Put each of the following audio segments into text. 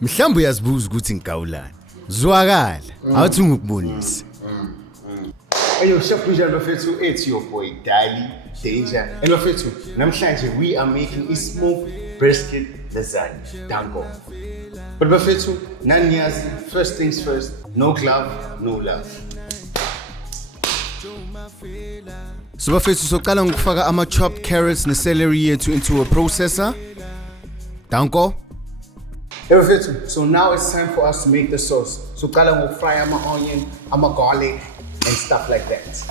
Mhlawumbe uyazibuza ukuthi ngigawulani. Zwakala, awuthi ngikubonise. Ayo chef bafethu, it's your boy Dali Danger. And bafethu, namhlanje we are making a smoked brisket lasagne. Danko. But bafethu, nanyazi, first things first, no glove, no love. So bafethu soqala ngokufaka ama chopped carrots ne celery yethu into a processor. Danko. So now it's time for us to make the sauce. So we'll fry my onion, my garlic, and stuff like that.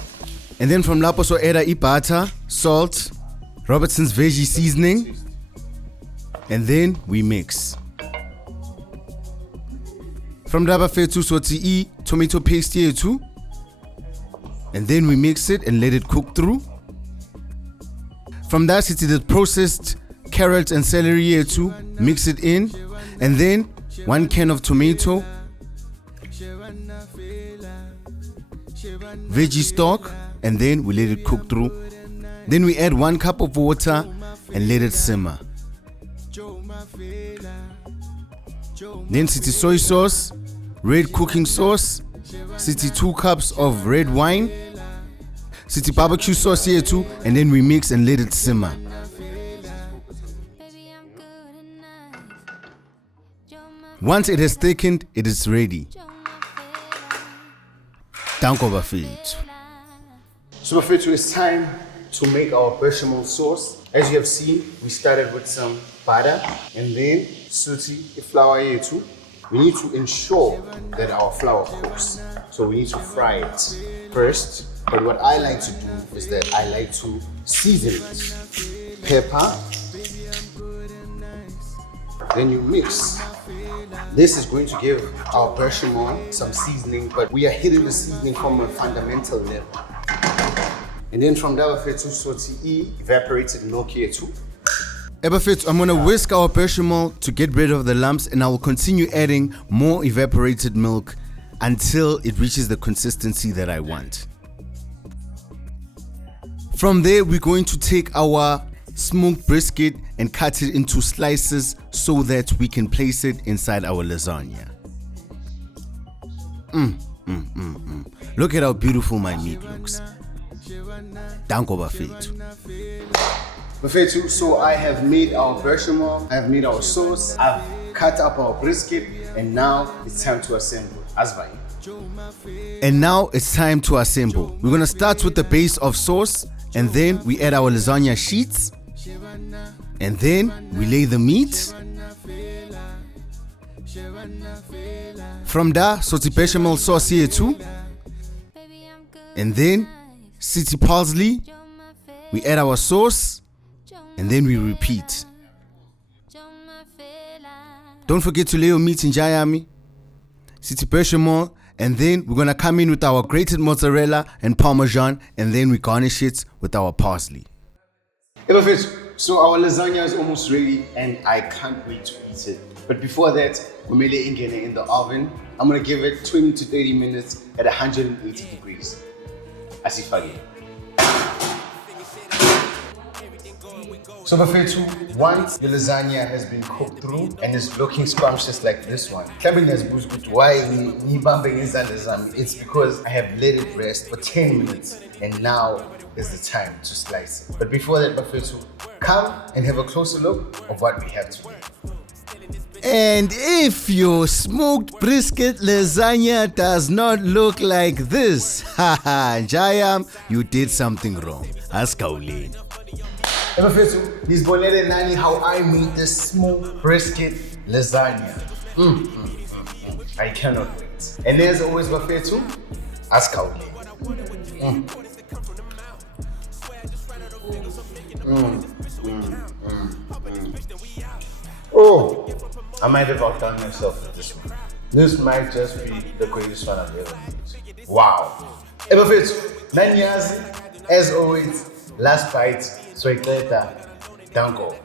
And then from lapo so add butter, salt, Robertson's veggie seasoning, and then we mix. From daba fetu so tomato paste here too, and then we mix it and let it cook through. From that it's the processed carrot and celery here too, mix it in. And then 1 can of tomato, veggie stock, and then we let it cook through. Then we add 1 cup of water and let it simmer. Then city soy sauce, red cooking sauce, city 2 cups of red wine, city barbecue sauce here too, and then we mix and let it simmer. Once it has thickened, it is ready. Danko bafethu. So bafethu, it's time to make our bechamel sauce. As you have seen, we started with some butter and then sauté flour here too. We need to ensure that our flour cooks. So we need to fry it first. But what I like to do is that I like to season it. Pepper. Then you mix. This is going to give our bechamel some seasoning, but we are hitting the seasoning from a fundamental level. And then from there, bafethu sauté evaporated milk here too. Bafethu, I'm gonna whisk our bechamel to get rid of the lumps, and I will continue adding more evaporated milk until it reaches the consistency that I want. From there, we're going to take our smoked brisket and cut it into slices so that we can place it inside our lasagna. Look at how beautiful my meat looks. Danko bafethu. Bafethu, so I have made our bechamel, I have made our sauce, I've cut up our brisket, and now it's time to assemble. Asvai. And now it's time to assemble. We're gonna start with the base of sauce, and then we add our lasagna sheets. And then we lay the meat. From there, sauté bechamel sauce here too. And then city parsley. We add our sauce. And then we repeat. Don't forget to lay your meat in jayami. City bechamel. And then we're gonna come in with our grated mozzarella and parmesan. And then we garnish it with our parsley. So our lasagna is almost ready and I can't wait to eat it. But before that, we're ingene in the oven. I'm gonna give it 20 to 30 minutes at 180 degrees. Asifage. So bafethu, once your lasagna has been cooked through and is looking scrumptious like this one, why it's because I have let it rest for 10 minutes and now is the time to slice it. But before that, bafethu, come and have a closer look of what we have today. And if your smoked brisket lasagna does not look like this, haha, Jayam, you did something wrong. Ask Kaulin. Bafethu, this bonele nani how I made this smoked brisket lasagna. I cannot wait. And as always, bafethu, ask Kaulin. Oh, I might have outdone myself with this one. This might just be the greatest one I've ever made. Wow. Bafethu, nanyazi, as always, last bite, so later, Danko.